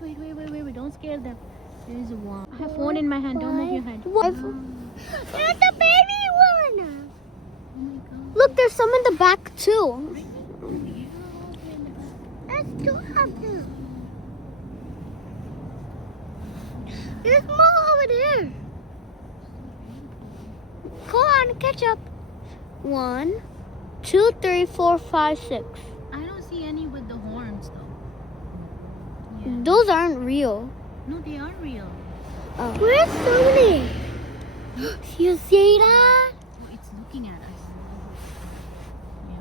Wait. Don't scare them. There's one. I have phone in my hand. Don't move your head. There's the baby one. Oh my god. Look, there's some in the back too. There's two of them. There's more over there. Come on, catch up. 1, 2, 3, 4, 5, 6. I don't see any with the horns though. Yeah. Those aren't real. No, they are real. Oh. Where's so many? You see that? Oh, it's looking at us.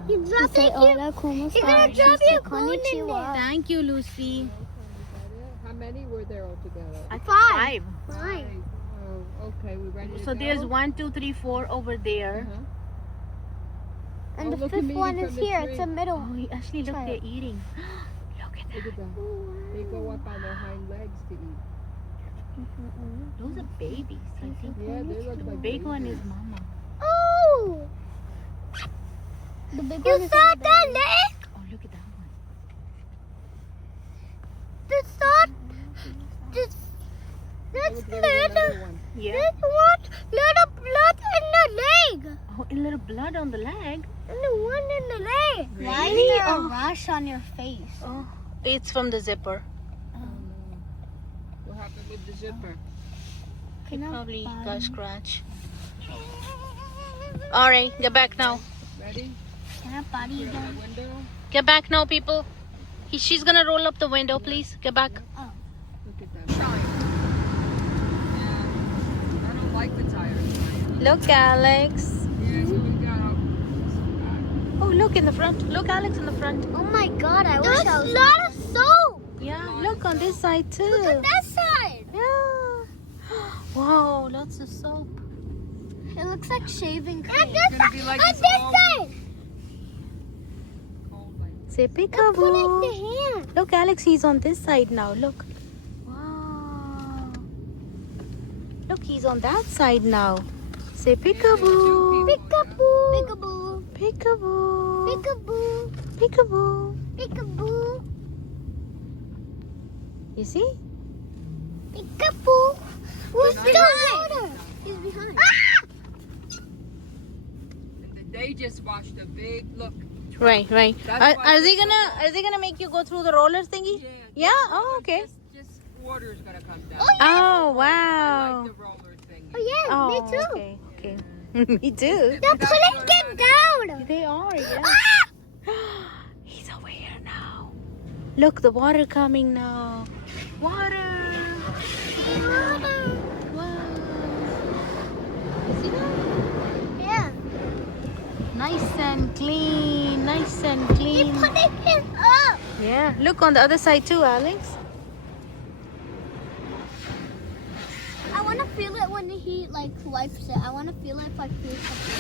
You're dropping You're gonna drop your phone in there. Thank you, Lucy. How many were there altogether? 5. Five. Oh, okay, we ready to So go? there's 1, 2, 3, 4 over there. Uh-huh. And Oh, the look at fifth me one from is the here. tree. It's a middle. Oh, actually, look, Child. they're eating. Look at Look that. at that. They go up on their hind legs to eat. Those are babies, I think. Yeah, they look The like big babies. one is mama. Oh! The big You one is saw over the there. leg? Oh, look at that one. The saw this Look, this there's another little one. Yeah. this one little blood in the leg. Oh, a little blood on the leg. And the one in the leg. Why is Really? there a Oh. rash on your face? Oh, it's from the zipper. What happened with the zipper? It probably got scratched. All right, get back now. Ready? Can I body Clear again? the window. Get back now, people. She's gonna roll up the window, please. Get back. Look at that. Shine. Yeah. I don't like the tires. Look, Alex. Yeah, so we got Oh, look in the front. Look, Alex, in the front. Oh my god, I wish There's I a was. lot of soap. Yeah, look on this side too. Look at that side. Yeah. Wow, lots of soap. It looks like shaving And cream. this It's gonna be like and this this all side. cold like Say Put it in peekaboo. the hand. Look, Alex, he's on this side now. Look. Wow. Look, he's on that side now. Say peekaboo. Peekaboo. Peekaboo. Peekaboo. Peekaboo. Peekaboo. Peekaboo. You see? Peekaboo. Who's behind? He's behind. Ah! They just watched a big look. Right. That's why Are they it's so gonna? Are they gonna make you go through the roller thingy? Yeah. Oh, okay. Just water's gonna come down. Oh, I wow. like the roller thing. Oh yeah, Oh, me too. okay. Me too. They're pulling him down. They are. Yeah. Ah! He's over here now. Look, the water coming now. Water. Wow. You see that? Yeah. Nice and clean. Nice and They're clean. pulling him up. Yeah. Look on the other side too, Alex. I want to feel it when he like wipes it. I want to feel it if I feel something.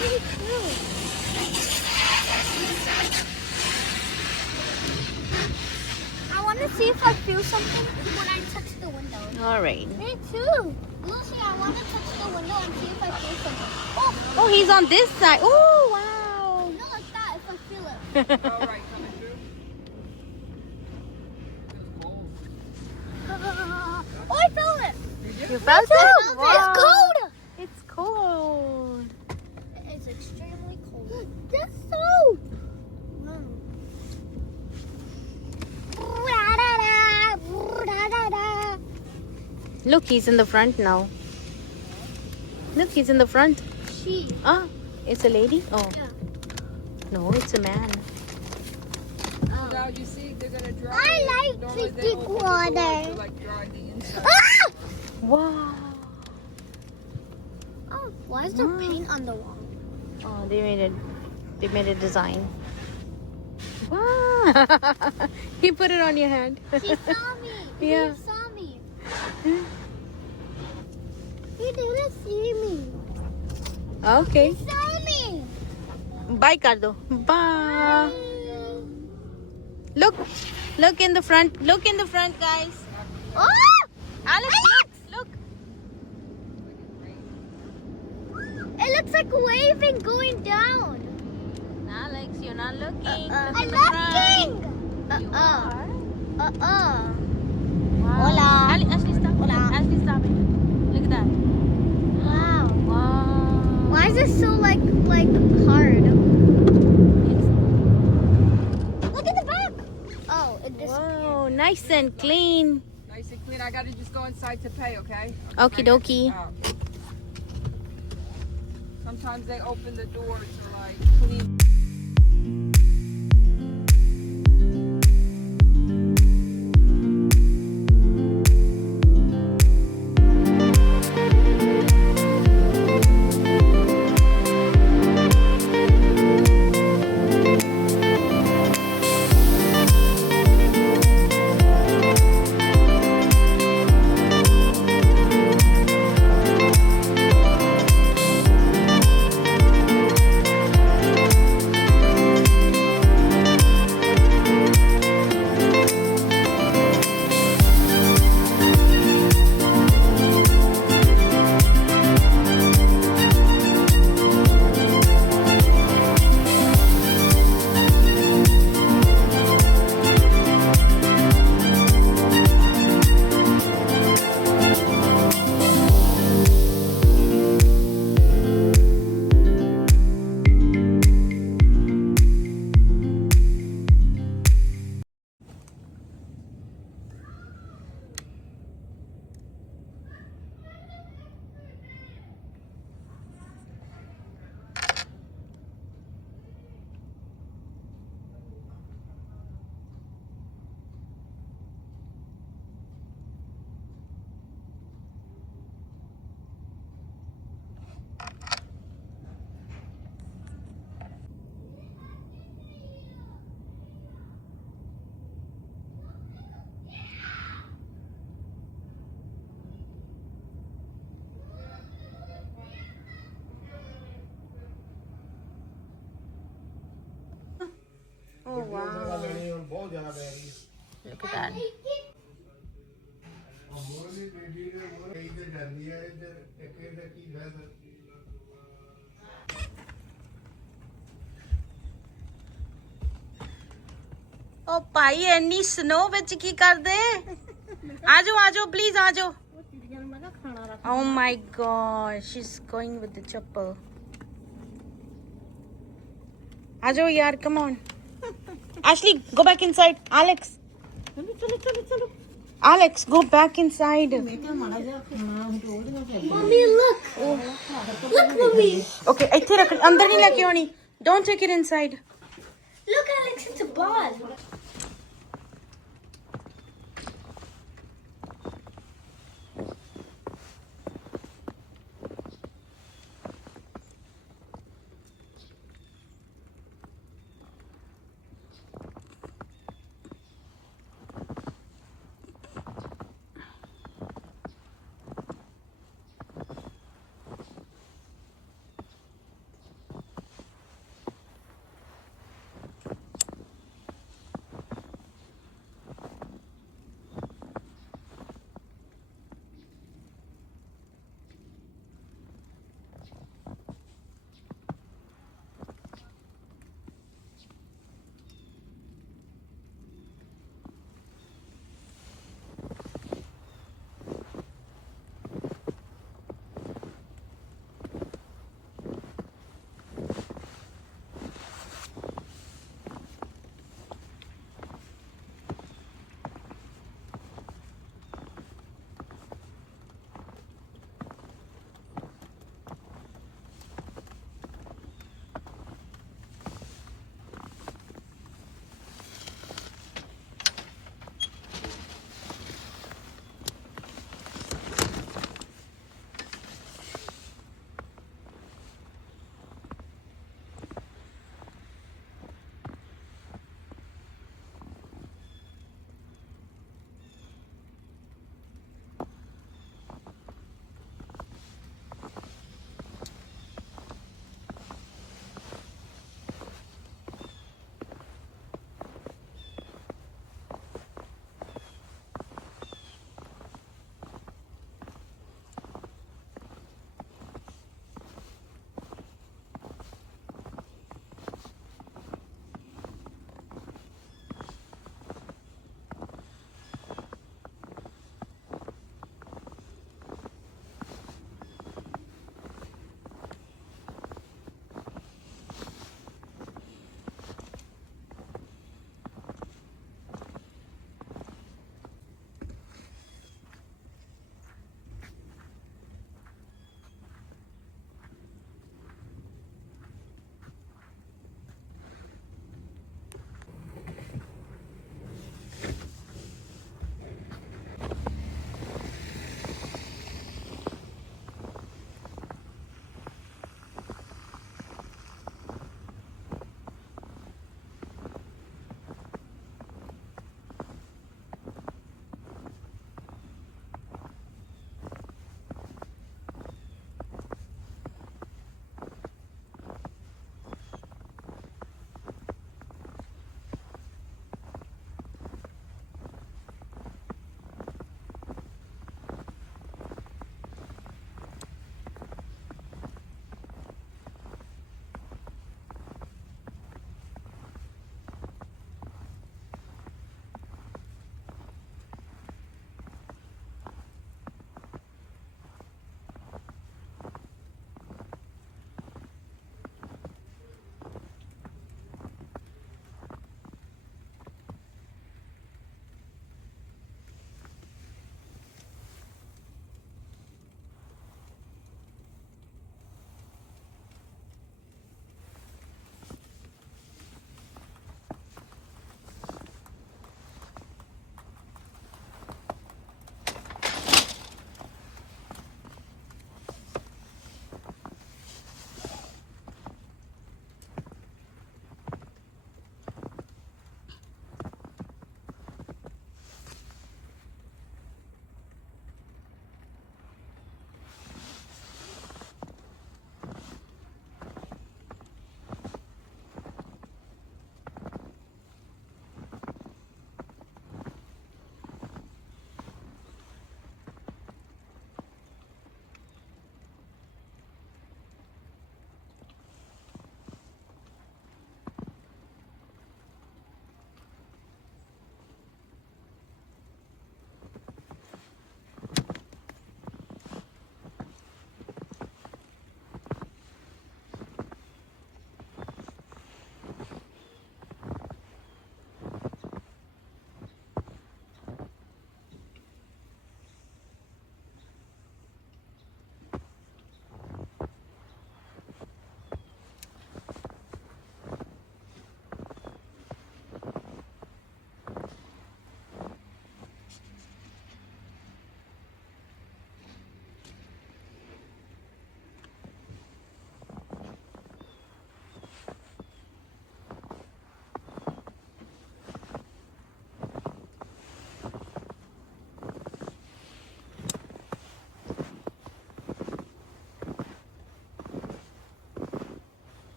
Me too. I want to see if I feel something when I touch the window. All right. Me too. Lucy, I want to touch the window and see if I feel something. Oh, he's on this side. Oh, wow. No, like that, if I feel it. All right, coming through. It's cold. Oh, I felt it. You felt it? It's Wow. cold. It's cold. It's extremely cold. That's so. Look, he's in the front now. Look, he's in the front. She. Ah, it's a lady? Oh. Yeah. No, it's a man. Now you see, they're gonna dry. I it. like Normally they drinking open the door water. to, like, dry the inside. Ah! Wow. Oh, why is there Wow. paint on the wall? Oh, they made a design. Wow. You put it on your hand. She saw me. Yeah. He saw me. He didn't see me. Okay. He saw me. Bye, Cardo. Bye. Look in the front. Look in the front, guys. Oh! Alex, look. It looks like waving going down. Alex, you're not looking. I'm Look in the front. looking. You are. Hola. Ashley, stop. Hola. Ashley, stop it. Look at that. Wow. Wow. Why is it so like hard? Look at the back. Oh, it disappeared. Whoa, nice and clean. Nice and clean. I gotta just go inside to pay, okay? Okie dokie. Sometimes they open the door to like clean. Oh wow. Look at that. ओ भाई any snow विच की करदे आजो please आजो Oh my gosh, she's going with the chapel. आजो यार, come on. Ashley, go back inside. Alex. Alex, go back inside. Mommy, look. Look, mommy. Okay, ਇੱਥੇ ਰੱਖ ਅੰਦਰ ਨਹੀਂ ਲੈ ਕੇ ਆਉਣੀ. Don't take it inside. Look, Alex, it's a ball.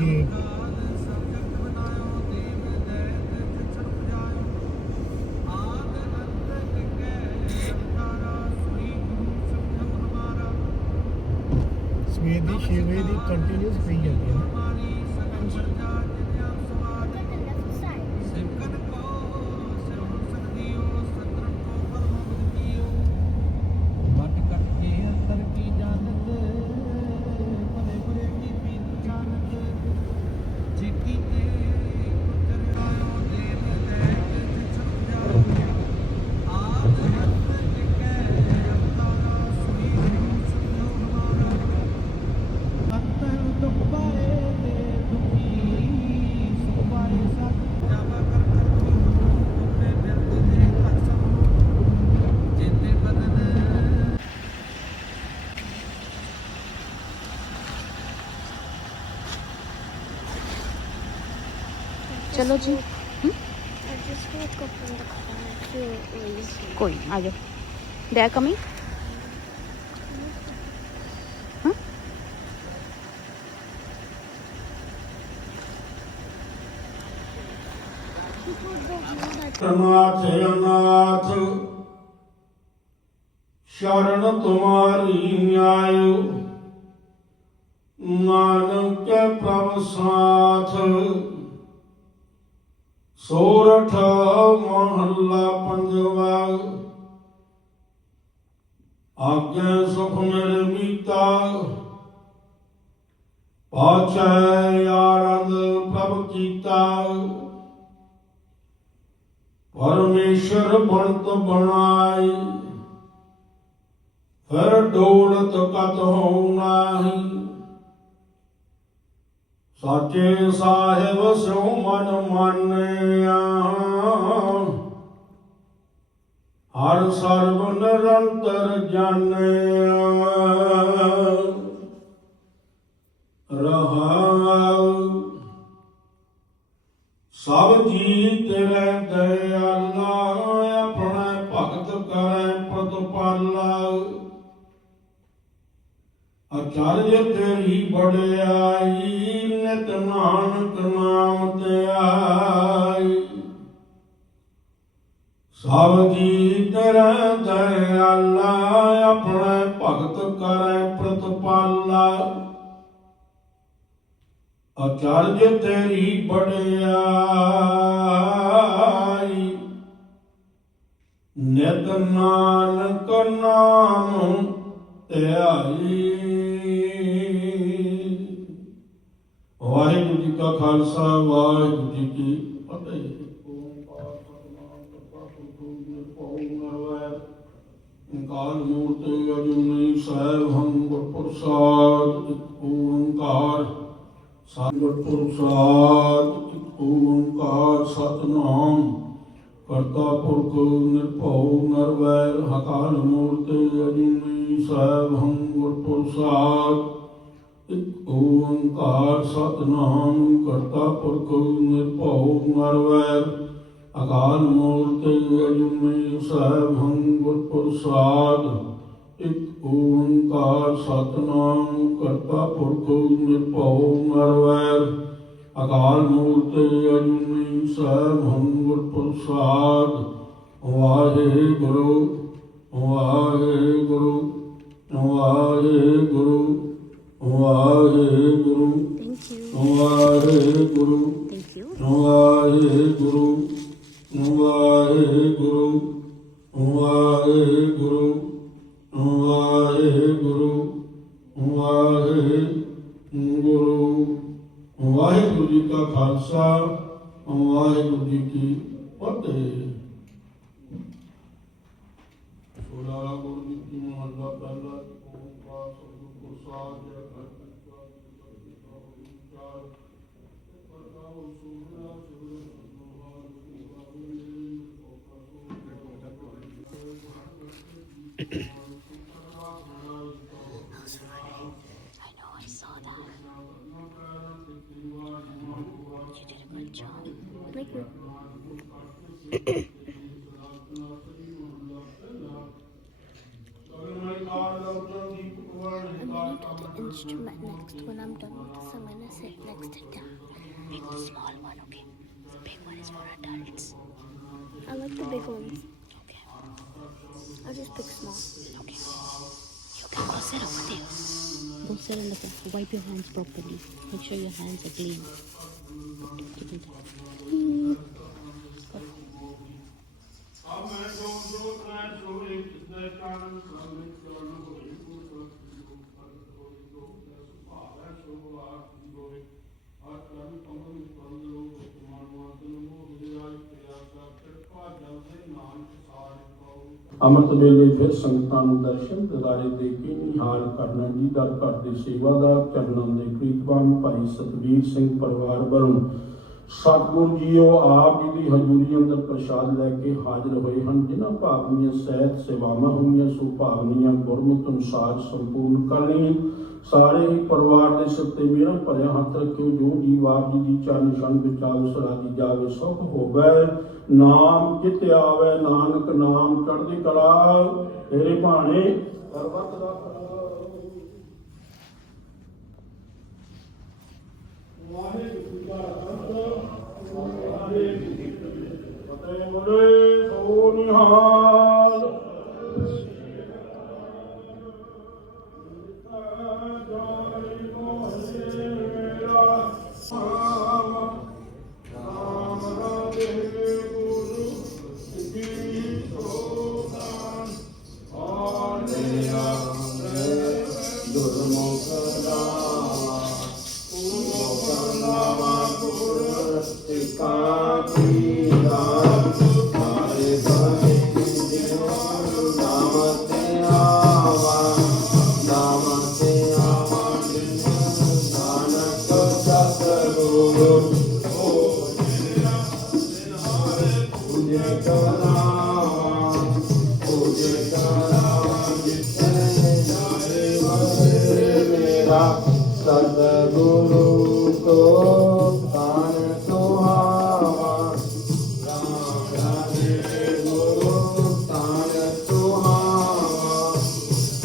ਗਏ। ਸਵੇਰ ਦੀ 6 ਵਜੇ ਦੀ ਕੰਟੀਨਿਊਸ ਪਈ ਜਾਂਦੀ ਹੈ ਨਾ। चलो जी I just woke up in the car. I feel lazy. कोई आ जाओ दे कमिंग ਨਾਥ ਅਨਾਥ ਸ਼ਰਨ ਤੁਮਾਰੀ ਆਇਓ ਨਾਨਕ ਕੇ ਪ੍ਰਭ ਸਾਥ ਸੋਰਠ ਮਹੱਲਾ ਪੰਜਵਾ ਆਗੇ ਸੁਖ ਮੇਰੇ ਮੀਤਾ ਪਾਛੈ ਆਨੰਦ ਪ੍ਰਭ ਕੀਤਾ ਪਰਮੇਸ਼ਰ ਬਣਤ ਬਣਾਈ ਫਿਰ ਡੋਲਤ ਕਤ ਹੋਊ ਨਾਹੀ ਸਾਚੇ ਸਾਹਿਬ ਸਿਉ ਮਨ ਮਾਨਿਆ ਹਰ ਸਰਬ ਨਿਰੰਤਰ ਜਾਣਿਆ ਰਹਾਉ ਸਭ ਜੀ ਤੇਰੇ ਦਇਆਲਾ ਆਪਣੇ ਭਗਤ ਕਰੈ ਪ੍ਰਤਪਾਲਾ ਅਚਰਜ ਤੇਰੀ ਬੜਾਈ ਨਿਤ ਨਾਨਕ ਨਾਮ ਧਿਆਈ ਸਭ ਜੀ ਤੇਰੇ ਦਇਆਲਾ ਆਪਣੇ ਭਗਤ ਕਰੈ ਪ੍ਰਤਪਾਲਾ ਅਚਰਜ ਤੇਰੀ ਬੜਾਈ ਨਿਤ ਨਾਨਕ ਨਾਮ ਧਿਆਈ। ਵਾਹਿਗੁਰੂ ਜੀ ਕਾ ਖਾਲਸਾ ਵਾਹਿਗੁਰੂ ਜੀ ਕੀ ਫਤਿਹ। ਓੰਕਾਰ ਮੂਰਤਿ ਅਜੂਨੀ ਸੈਭੰ ਗੁਰ ਪ੍ਰਸਾਦ ਇਕ ਓੰਕਾਰ ਸਤਿਗੁਰ ਪ੍ਰਸਾਦ ਇਕ ਓੰਕਾਰ ਸਤਿਨਾਮ ਕਰਤਾ ਪੁਰਖ ਨਿਰਭਉ ਨਿਰਵੈਰ ਅਕਾਲ ਮੂਰਤਿ ਅਜੂਨੀ ਸੈਭੰ ਗੁਰ ਪ੍ਰਸਾਦ ਇਕ ਓੰਕਾਰ ਸਤਿਨਾਮ ਕਰਤਾ ਪੁਰਖ ਨਿਰਭਉ ਨਿਰਵੈਰ ਅਕਾਲ ਮੂਰਤਿ ਅਜੂਨੀ ਸੈਭੰ ਗੁਰ ਪ੍ਰਸਾਦ ਇਕ ਓੰਕਾਰ ਸਤਿਨਾਮ ਕਰਤਾ ਪੁਰਖ ਨਿਰਭਉ ਨਿਰਵੈਰ ਅਕਾਲ ਮੂਰਤਿ ਅਜੂਨੀ ਸੈਭੰ ਗੁਰ ਪ੍ਰਸਾਦ। Waheguru Waheguru Waheguru Waheguru thank you Waheguru thank you Waheguru Waheguru Waheguru Waheguru Waheguru. Waheguru ji ਕਾ ਖਾਲਸਾ ਵਾਹਿਗੁਰੂ ਜੀ ਕੀ ਫਤਿਹ। ਸੋਲਾਲਾ ਗੁਰੂ ਜੀ ਕੀ ਮਹੱਲਾ ਪਹਿਲਾ ਓੰਕਾਰ ਸਤਿਗੁਰ ਪ੍ਰਸਾਦ ਜੈ I know I saw that you did a good job Thank you. gonna do the instrument next. When I'm done with this, I'm gonna sit next to Dad. Pick the small one, okay? The big one is for adults. I like the big ones. Okay. I'll just pick small. Okay. You can go sit over there. Go sit in the back. Wipe your hands properly. Make sure your hands are clean. ਅੰਮ੍ਰਿਤ ਵੇਲੇ ਫਿਰ ਸੰਗਤਾਂ ਨੂੰ ਦਰਸ਼ਨ ਦਿਦਾਰੇ ਦੇ ਕੇ ਨਿਹਾਲ ਕਰਨਾ ਜੀ ਦਰ ਘਰ ਦੇ ਸੇਵਾਦਾਰ ਚਰਨਾਂ ਦੇ ਪ੍ਰੀਤਵਾਨ ਭਾਈ ਸਤਵੀਰ ਸਿੰਘ ਪਰਿਵਾਰ ਵੱਲੋਂ ਸਤਿਗੁਰੂ ਜੀਓ ਆਪ ਜੀ ਦੀ ਹਜ਼ੂਰੀ ਅੰਦਰ ਪ੍ਰਸ਼ਾਦ ਲੈ ਕੇ ਹਾਜ਼ਰ ਹੋਏ ਹਨ। ਜਿਨ੍ਹਾਂ ਭਾਵਨੀਆਂ ਸਹਿਤ ਸੇਵਾਵਾਂ ਹੋਈਆਂ ਸੋ ਭਾਵਨੀਆਂ ਗੁਰਮਤਿ ਅਨੁਸਾਰ ਸੰਪੂਰਨ ਕਰਨੀਆਂ। ਸਾਰੇ ਹੀ ਪਰਿਵਾਰ ਦੇ ਸਿਰ ਤੇ ਮੇਰਾ ਭਰਿਆ ਹੱਥ ਰੱਖਿਓ। ਜੋ ਜੀਵ ਆਪ ਜੀ ਦੀ ਚਰਨ ਨਿਸ਼ਾਨ ਵਿੱਚ ਆਵੇ ਸਰਾਜੀ ਜਾਵੇ ਸੁਖ ਹੋਵੇ। ਨਾਮ ਜਿਤ ਆਵੇ ਨਾਨਕ ਨਾਮ ਚੜ੍ਹਦੀ ਕਲਾ ਤੇਰੇ ਭਾਣੇ ਸਰਬੱਤ ਦਾ ਵਾਹਿਗੁਰੂ ਜੀ ਕਾ ਖਾਲਸਾ ਵਾਹਿਗੁਰੂ ਜੀ ਕੀ ਫਤਿਹ। ਬੋਲੇ ਸੋ ਨਿਹਾਲ। ਸਤਿਗੁਰੂ ਕੋ ਤਾਨ ਸੁਹਾਵਾ ਰਾਮ ਰਾਜੇ ਗੁਰੂ ਤਾਨ ਸੁਹਾਵਾ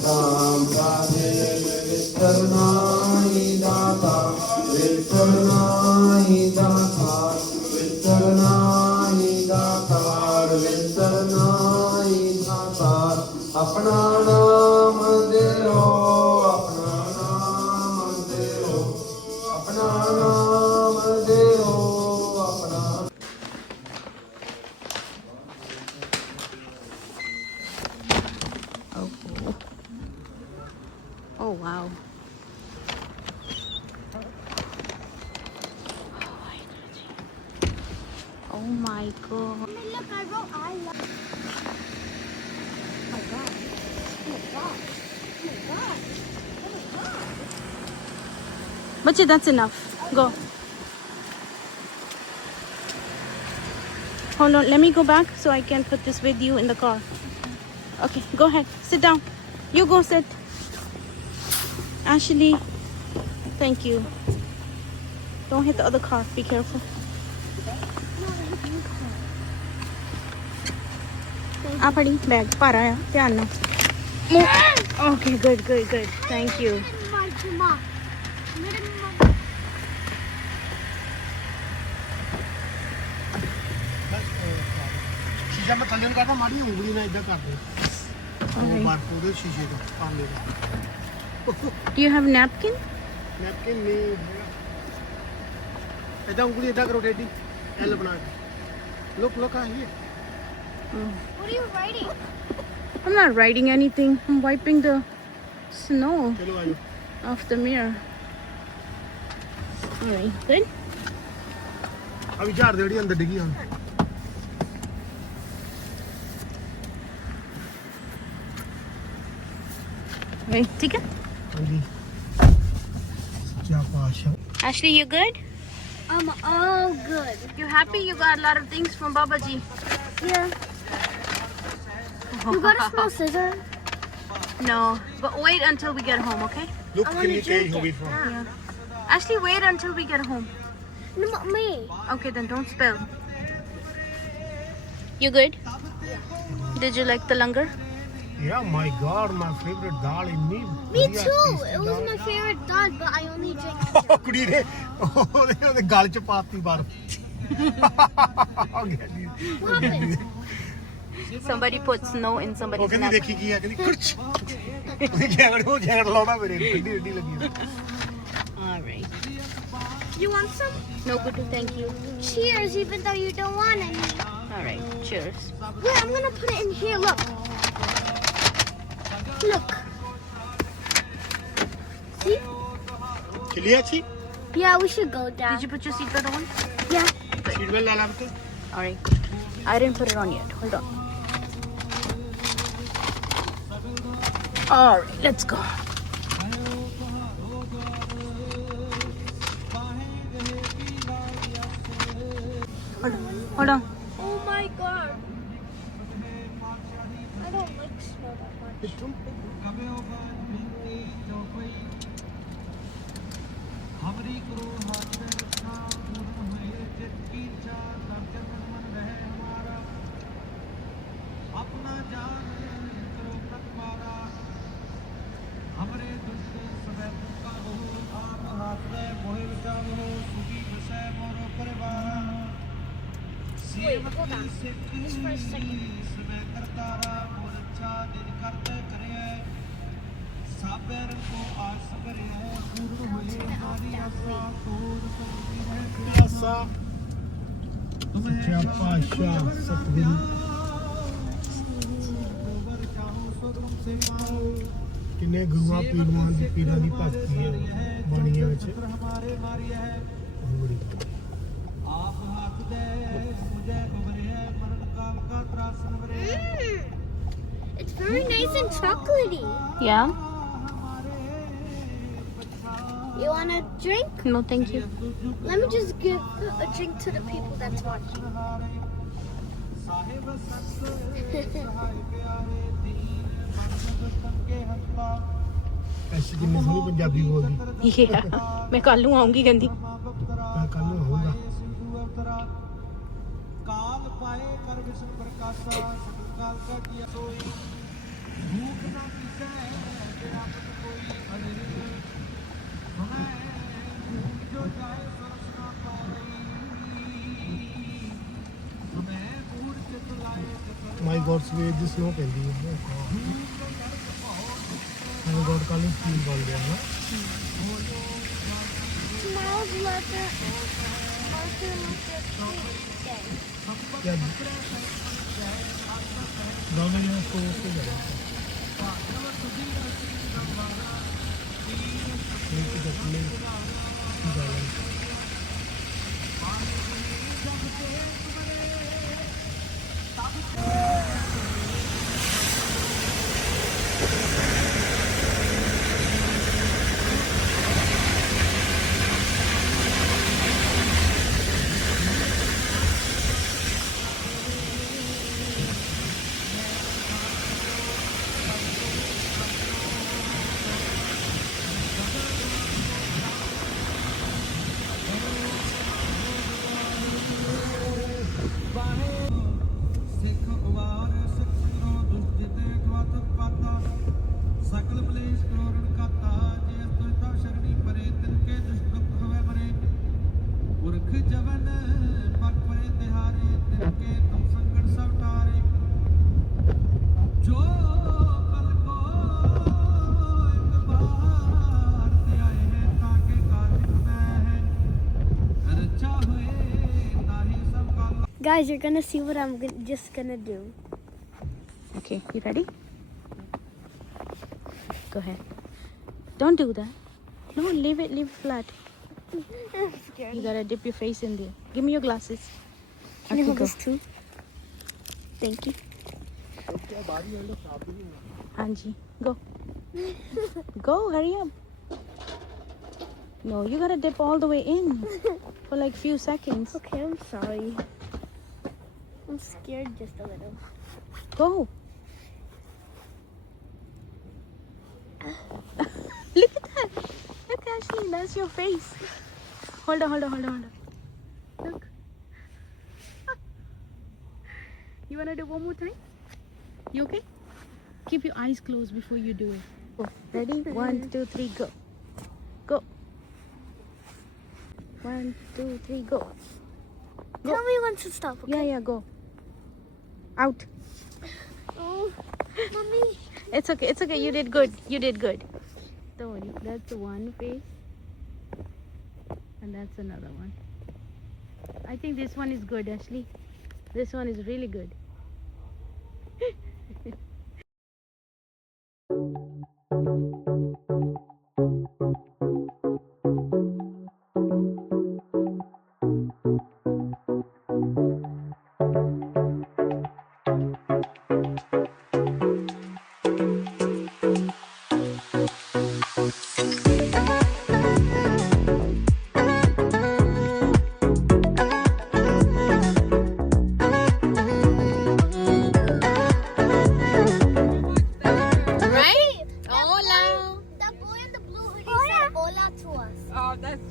ਰਾਮ ਰਾਜੇ ਵਿਸਰਨਾਈ ਦਾਤਾ ਵਿਸਰਨਾਈ ਦਾਤਾ ਵਿਸਰਨਾਈ ਦਾਤਾਰ ਵਿਸਰਨਾਈ ਦਾਤਾਰ ਆਪਣਾ ਨਾਮ ਦਿਓ ਆਪਣਾ ਨਾਮ ਦਿਓ ਆਪਣਾ ਨਾਮ ਦਿਓ ਆਪਣਾ। Oh wow. Oh my god. Look, I wrote I love. Oh my god. Oh my god. Oh my god. Oh my god. Bachi, that's enough. Go. Hold on, let me go back so I can put this with you in the car. Okay, go ahead. Sit down. You go sit. Ashley, thank you. Don't hit the other car. Be careful. ਆ ਫੜੀ bag ਭਾਰਾ ਆ ਧਿਆਨ ਨਾਲ। Okay good good good thank you. ਸ਼ੀਸ਼ਾ ਮੈਂ ਥੱਲੇ ਨੂੰ ਕਰਦਾ ਮਾੜੀ ਉਂਗਲੀ ਨਾਲ ਇਦਾਂ ਕਰ ਦੇ ਉਹ ਬਾਰ ਉਹਦੇ ਸ਼ੀਸ਼ੇ ਤੋਂ ਆਲੇ ਦਾ। Do you have napkin? Napkin ਨਹੀਂ ਹੈਗਾ ਇਦਾਂ ਉਂਗਲੀ ਇਦਾਂ ਕਰੋ ਟੇਡੀ ਐਲ ਬਣਾ ਕੇ ਲੁੱਕ ਲੁੱਕ ਆ here. What are you writing? I'm not writing anything. I'm wiping the snow ਚਲੋ ਆਜੋ off the mirror. Alright, good. ਆ ਵੀ ਝਾੜ ਦੇ ਜਿਹੜੀ ਅੰਦਰ ਡਿੱਗੀ ਹੁਣ। Right, ਠੀਕ ਹੈ? ਹਾਂਜੀ ਸੱਚਾ ਪਾਤਸ਼ਾਹ। Ashley, you good? I'm all good. You happy? You got a lot of things from Baba Ji. Yeah. You got a small scissor? No, but wait until we get home, okay? Look I wanna ਕਿੰਨੀ ਤੇਜ਼ drink ਹੋ ਗਈ it. Phone. Yeah. Ashley, wait until we get home. No, me. Okay, then don't spill. You good? Did you like the langar? Yeah, my God, my favorite dal in me. Me too. It was my favorite dal, but I only drank. ਕੁੜੀ ਨੇ ਉਹਦੇ ਗਲ ਚ ਪਾਤੀ ਬਰਫ What happened? Somebody put snow in ਉਹ somebody's ਕਹਿੰਦੀ neck. ਦੇਖੀ ਕੀ ਆ ਕਹਿੰਦੀ ਕੁਛ ਜੈਕਟ ਲਾਉਣਾ ਮੇਰੇ ਠੰਡੀ ਠੰਡੀ ਲੱਗੀ All right. You want some? No, good. Thank you. Cheers, even though you don't want any. All right. Cheers. Wait, I'm gonna put it in here. Look. Look. See? ਚਲੀ ਅੱਛੀ Yeah, we should go down. Did you put your seatbelt on? Yeah. Seat belt ਲਾ ਲਾ ਬਤੇ All right. I didn't put it on yet. Hold on. All right. Let's go. Hold on. Oh my god. I don't like snow that much. Wait, hold on. Just for a second. ਸੱਚਾ ਪਾਤਸ਼ਾਹ ਸਤਿਗੁਰੂ ਕਿੰਨੇ ਗੁਰੂਆਂ ਪੀਰਾਂ ਦੀ ਭਗਤੀ ਹੈ ਬਾਣੀਆਂ ਵਿੱਚ ਬੜੀ It's very nice and chocolatey. Yeah. You want a drink? No, thank you. Let me just give a drink to the people that's watching. ਐਸੀ ਕਿੰਨੀ ਸੋਹਣੀ ਪੰਜਾਬੀ ਬੋਲਦੀ Yeah. मैं कल ਨੂੰ ਆਉਂਗੀ ਕਹਿੰਦੀ. ਮੈਂ ਕੱਲ ਨੂੰ ਆਊਂਗਾ ਮਾਈ ਗੋਡ ਸਵੇਰ ਦੀ ਸਨੋ ਪੈਂਦੀ ਹੈ ਮਾਈ ਗੋਡ ਕੱਲ ਨੂੰ ਸਕੂਲ ਬਣ ਗਿਆ ਨਾ Tomorrow's Martin Luther King Day. ਜਾਂ ਦੋਨੋਂ ਨੇ ਸਕੂਲ ਤੇ ਜਾਣਾ ਇੱਕ ਜੱਟਲੇ ਜਾਣਾ Guys, you're gonna see what I'm just gonna do. Okay, you ready? Go ahead. Don't do that. No, leave it flat. I'm scared. You gotta dip your face in there. Give me your glasses. Can you Okay, hold go. this too? Thank you. Anji, go. Go, hurry up. No, you gotta dip all the way in for like few seconds. Okay, I'm sorry. I'm scared just a little. Go. Look at that. Look, Ashley, that's your face. Hold on. Look. You wanna do one more time? You okay? keep your eyes closed before you do it. Go. Ready? 1, 2, 3, go. Go. 1, 2, 3, go. Tell me when to stop, okay? Yeah, go. Out. Oh, mommy. It's okay. You did good. Don't worry. That's one face. And that's another one. I think this one is good, Ashley. This one is really good.